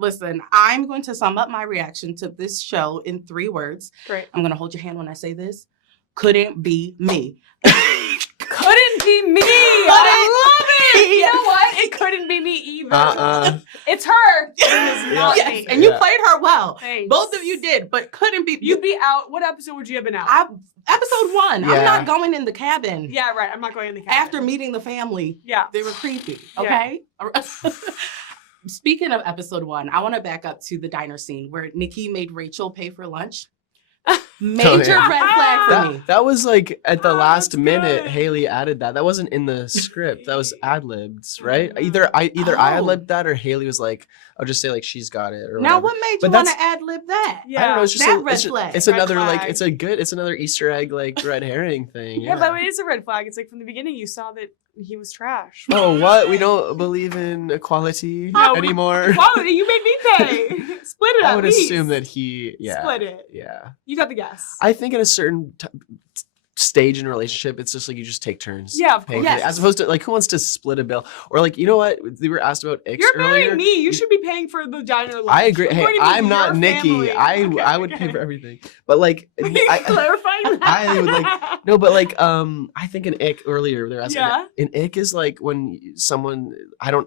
Listen, I'm going to sum up my reaction to this show in 3 words. Great. I'm going to hold your hand when I say this. Couldn't be me. Couldn't be me. I love it. You know what? It couldn't be me either. It's her. It is not me. And you played her well. Thanks. Both of you did, but couldn't be. You'd be out. What episode would you have been out? Episode 1. Yeah. I'm not going in the cabin. Yeah, right. I'm not going in the cabin. After meeting the family. Yeah. They were creepy. Okay? Yeah. Speaking of episode 1, I want to back up to the diner scene where Nikki made Rachel pay for lunch. Major red flag for me. That was like at the last minute, good. Haley added that. That wasn't in the script. That was ad-libbed, right? Either I ad-libbed that or Haley was like, I'll just say like she's got it. Or now whatever. what made But you want that's- to ad-lib that? Yeah. I don't know. It's just That red flag. It's Red another flag. like it's another Easter egg like red herring thing. Yeah, but it is a red flag. It's like from the beginning you saw that he was trash. Oh, what? We don't believe in equality No, anymore. Quality, you made me pay. Split it. I at would least. assume that he, Split it. yeah. You got the guess. I think in a certain stage in a relationship, it's just like you just take turns. Yeah, of paying course. for it. As opposed to like who wants to split a bill or like you know what they were asked about Ix You're earlier. marrying me. You should be paying for the diner lunch. I agree. We're Hey, going to meet I'm not your Nikki. family. I would pay for everything. But like, Are you clarifying that? I would like no, but like I think an ick earlier they're asking. Yeah. An ick is like when someone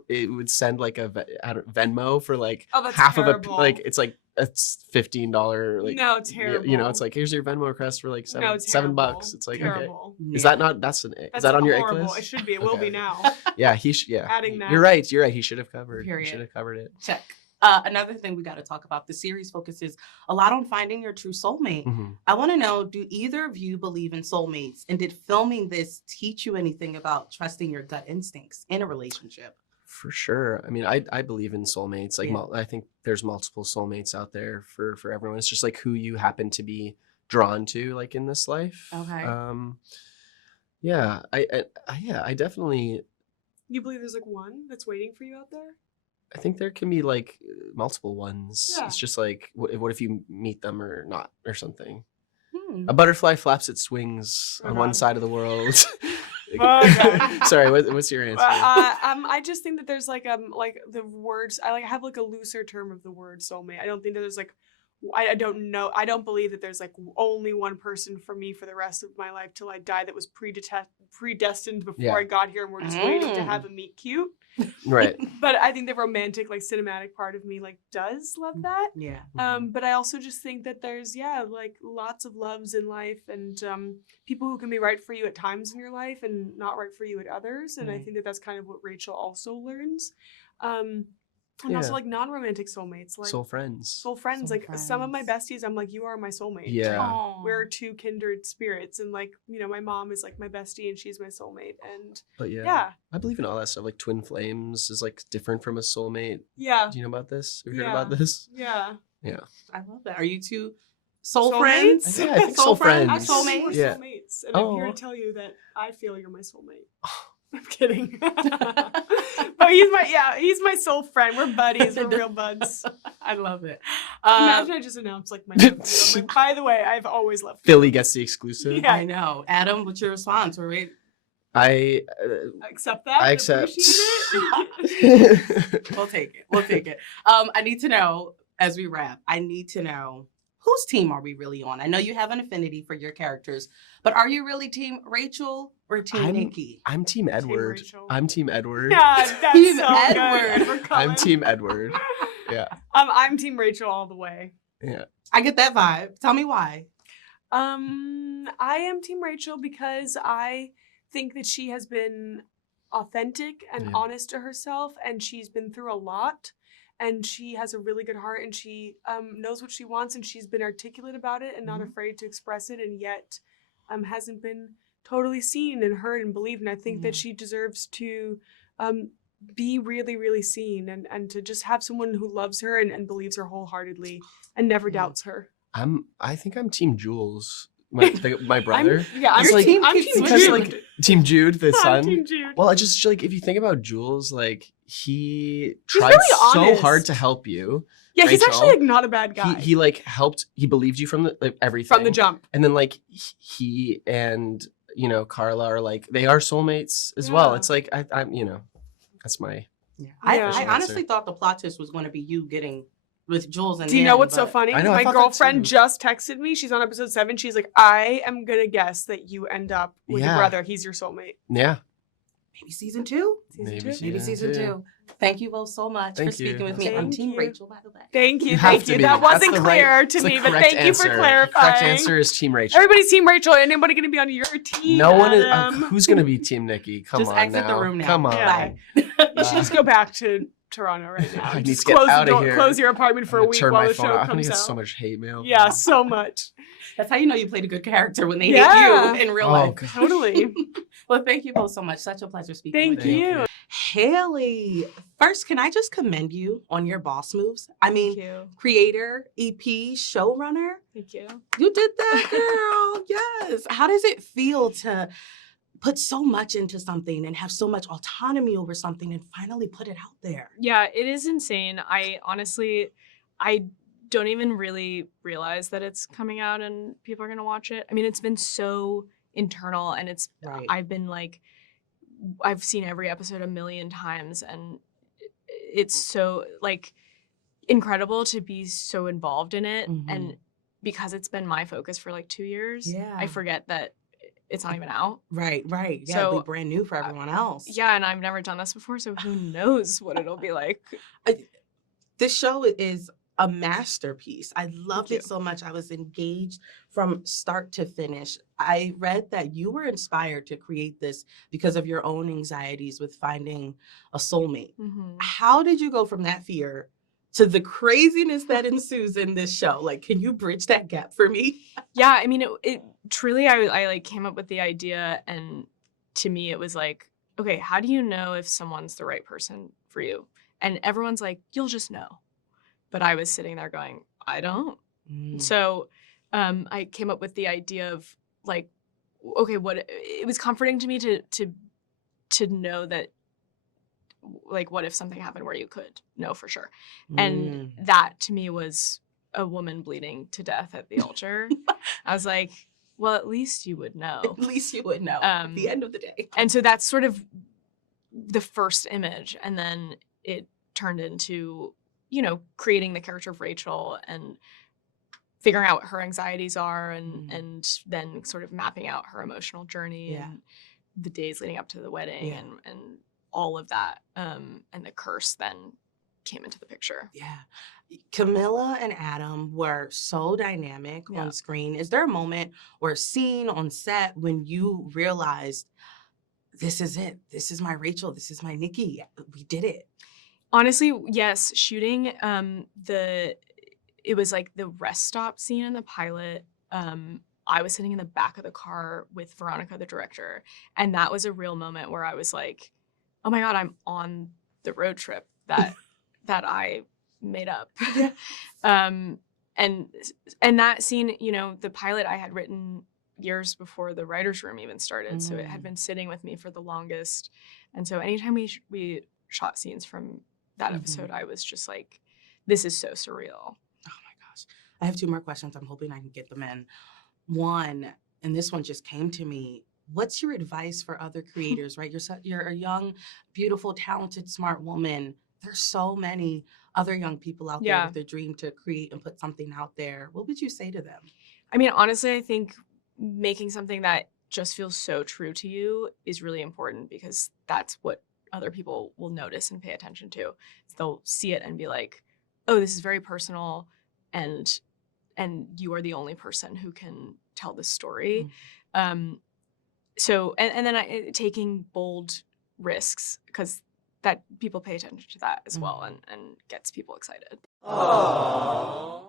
it would send like a Venmo for like Oh, that's half terrible. of a like it's like it's $15 like No, terrible. you know it's like here's your Venmo request for like No, $7. terrible. It's like terrible. okay. Is that not that's an ick? That's Is that on your ick horrible. list? It should be. It will Okay. be now. Yeah, Adding that. You're right. He should have covered. Period. He should have covered it. Check. Another thing we got to talk about, the series focuses a lot on finding your true soulmate. Mhm. I want to know, do either of you believe in soulmates? And did filming this teach you anything about trusting your gut instincts in a relationship? For sure. I mean, I believe in soulmates. Like, Yeah. I think there's multiple soulmates out there for everyone. It's just like who you happen to be drawn to, like in this life. Okay. Yeah. I definitely. You believe there's like one that's waiting for you out there? I think there can be like multiple ones. Yeah. It's just like, what if you meet them or not or something? Hmm. A butterfly flaps its wings Oh, on one God. side of the world. God. Sorry, what's your answer? I just think that there's like the words. I have like a looser term of the word soulmate. I don't think that there's like. I don't know. I don't believe that there's like only one person for me for the rest of my life till I die that was predestined before Yeah. I got here and we're just waiting to have a meet cute. Right. But I think the romantic, like cinematic part of me like does love that. Yeah. But I also just think that there's like lots of loves in life and people who can be right for you at times in your life and not right for you at others. And I Right. think that that's kind of what Rachel also learns. And also Yeah. like non-romantic soulmates, like Soul friends. soul friends. Soul Like some of my besties, I'm like, you are my soulmate. Yeah. Aw. We're two kindred spirits. And like, my mom is like my bestie and she's my soulmate. And But yeah. yeah. I believe in all that stuff. Like twin flames is like different from a soulmate. Yeah. Do you know about this? Have you heard Yeah. about this? Yeah. I love that. Are you two soul Soulmates? friends? Yeah, I think Soul soul friends? friends. Soulmates? We're Yeah. soulmates. And I'm here to Oh. tell you that I feel you're my soulmate. I'm kidding. But he's my soul friend. We're buddies. We're real buds. I love it. Imagine I just announced like my nephew. I'm like, by the way, I've always loved you. Philly gets the exclusive. Yeah. I know. Adam, what's your response? We're waiting. I Accept that. I accept. Appreciate it. We'll take it. We'll take it. I need to know, as we wrap, I need to know, whose team are we really on? I know you have an affinity for your characters, but are you really team Rachel or team Nikki? I'm Team Edward. Rachel. I'm Team Edward. Yeah, that's Team so Edward. good. I'm Team Edward. Yeah. I'm Team Rachel all the way. Yeah. I get that vibe. Tell me why. I am Team Rachel because I think that she has been authentic and Yeah. honest to herself, and she's been through a lot, and she has a really good heart, and she knows what she wants, and she's been articulate about it and not Mhm. afraid to express it, and yet hasn't been totally seen and heard and believed. And I think that Mhm. she deserves to be really, really seen and to just have someone who loves her and believes her wholeheartedly and never Yeah. doubts her. I think I'm Team Jules. My brother. I'm You're like, Team I'm Jude. Team Because Jude. like Team Jude, the I'm son. Team Jude. Well, I just like if you think about Jules, like he He's tried really so honest. hard to help you. Yeah, he's Rachel, actually like not a bad guy. He like helped. He believed you from the like everything from the jump. and then like he and Carla are like they are soulmates as well. Yeah. It's like I'm that's my Yeah. Yeah. I honestly thought the plot twist was going to be you getting with Jules and Do you know what's so funny? I know, I My thought that girlfriend too. just texted me. She's on episode 7. She's like, I am going to guess that you end up with your Yeah. brother. He's your soulmate. Yeah. Maybe season 2? Season 2? Maybe season 2. Thank you both so much for Thank speaking you. with me. I'm Thank Team you. Rachel, by the way. Thank you. You have Thank to you. be. That That's wasn't the clear it's to the me, but correct thank you for answer. clarifying. The correct answer is Team Rachel. Everybody's Team Rachel. Anybody going to be on your team? No one is. Adam? Who's going to be Team Nikki? Come Just on exit now. the room now. Come on. Yeah. Bye. You should just go back to Toronto right now. I need Just to get close out the of door, here. close your apartment for a I'm gonna week turn while my the phone show off. I'm gonna comes get out. so much hate mail. Yeah, so much. That's how you know you played a good character when they Yeah. hate you in real Oh, life. God. Totally. Well, thank you both so much. Such a pleasure speaking Thank with you. you. Haley, first, can I just commend you on your boss moves? I mean, Thank you. creator, EP, showrunner. Thank you. You did that, girl. Yes. How does it feel to put so much into something and have so much autonomy over something and finally put it out there? Yeah, it is insane. I honestly, I don't even really realize that it's coming out and people are going to watch it. I mean, it's been so internal and Right. I've been like, I've seen every episode a million times and it's so like incredible to be so involved in it. Mhm. And because it's been my focus for like 2 years, Yeah. I forget that it's not even out. Right. Yeah, So, it'll be brand new for everyone else. Yeah, and I've never done this before, so who knows what it'll be like. This show is a masterpiece. I loved you. it so much. I was engaged from start to finish. I read that you were inspired to create this because of your own anxieties with finding a soulmate. Mhm. How did you go from that fear to the craziness that ensues in this show? Like, can you bridge that gap for me? Yeah, I mean, it truly, I like came up with the idea, and to me, it was like, okay, how do you know if someone's the right person for you? And everyone's like, you'll just know. But I was sitting there going, I don't. So I came up with the idea of like, okay, what it was comforting to me to know that, like, what if something happened where you could know for sure? And that to me was a woman bleeding to death at the altar. I was like, well, at least you would know. At least you would know at the end of the day. And so that's sort of the first image. And then it turned into, you know, creating the character of Rachel and figuring out what her anxieties are and then sort of mapping out her emotional journey Yeah. and the days leading up to the wedding Yeah. and all of that. And the curse then came into the picture. Yeah. Camila and Adam were so dynamic Yeah. on screen. Is there a moment or a scene on set when you realized, this is it? This is my Rachel. This is my Nikki. We did it. Honestly, yes, shooting it was like the rest stop scene in the pilot. I was sitting in the back of the car with Veronica, the director, and that was a real moment where I was like, oh my God, I'm on the road trip that I made up. And that scene, you know, the pilot I had written years before the writer's room even started. So it had been sitting with me for the longest. And so anytime we shot scenes from that episode, I was just like, this is so surreal. Oh my gosh. I have 2 more questions. I'm hoping I can get them in. One, and this one just came to me. What's your advice for other creators, right? You're a young, beautiful, talented, smart woman. There's so many other young people out there Yeah. with a dream to create and put something out there. What would you say to them? I mean, honestly, I think making something that just feels so true to you is really important because that's what other people will notice and pay attention to. They'll see it and be like, oh, this is very personal and you are the only person who can tell this story. So, and then taking bold risks because that people pay attention to that as well and gets people excited.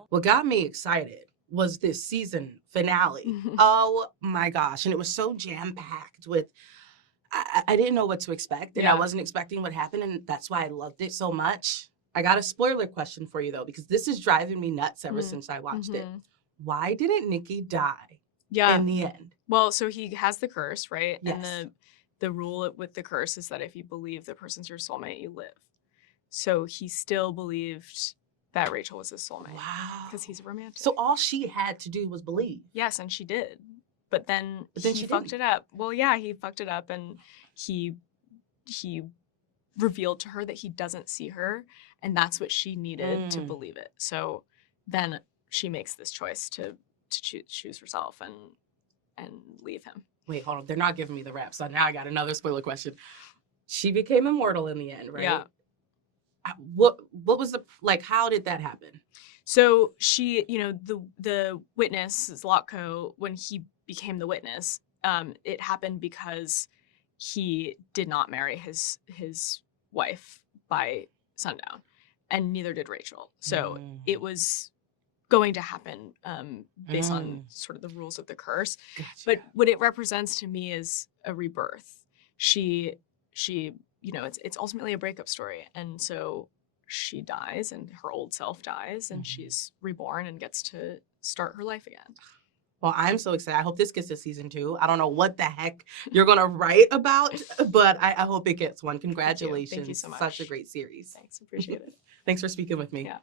What got me excited was this season finale. Oh my gosh. And it was so jam-packed with, I didn't know what to expect and I Yeah. wasn't expecting what happened. And that's why I loved it so much. I got a spoiler question for you though, because this is driving me nuts ever since I watched it. Why didn't Nikki die Yeah. in the end? Well, so he has the curse, right? Yes. And the rule with the curse is that if you believe the person's your soulmate, you live. So he still believed that Rachel was his soulmate Wow. because he's a romantic. So all she had to do was believe. Yes, and she did. But then But then he she fucked didn't. it up. Well, yeah, he fucked it up and he revealed to her that he doesn't see her, and that's what she needed to Mm. believe it. So then she makes this choice to choose herself and leave him. Wait, hold on. They're not giving me the rap. So now I got another spoiler question. She became immortal in the end, right? Yeah. What was the like? How did that happen? So she, the witness, Zlatko, when he became the witness, it happened because he did not marry his wife by sundown, and neither did Rachel. So it was going to happen based on sort of the rules of the curse. Gotcha. But what it represents to me is a rebirth. She, it's ultimately a breakup story, and so she dies, and her old self dies, and she's reborn and gets to start her life again. Well, I'm so excited. I hope this gets to season 2. I don't know what the heck you're gonna write about, but I hope it gets one. Congratulations. Thank you so much. Such a great series. Thanks, appreciate it. Thanks for speaking with me. Yeah.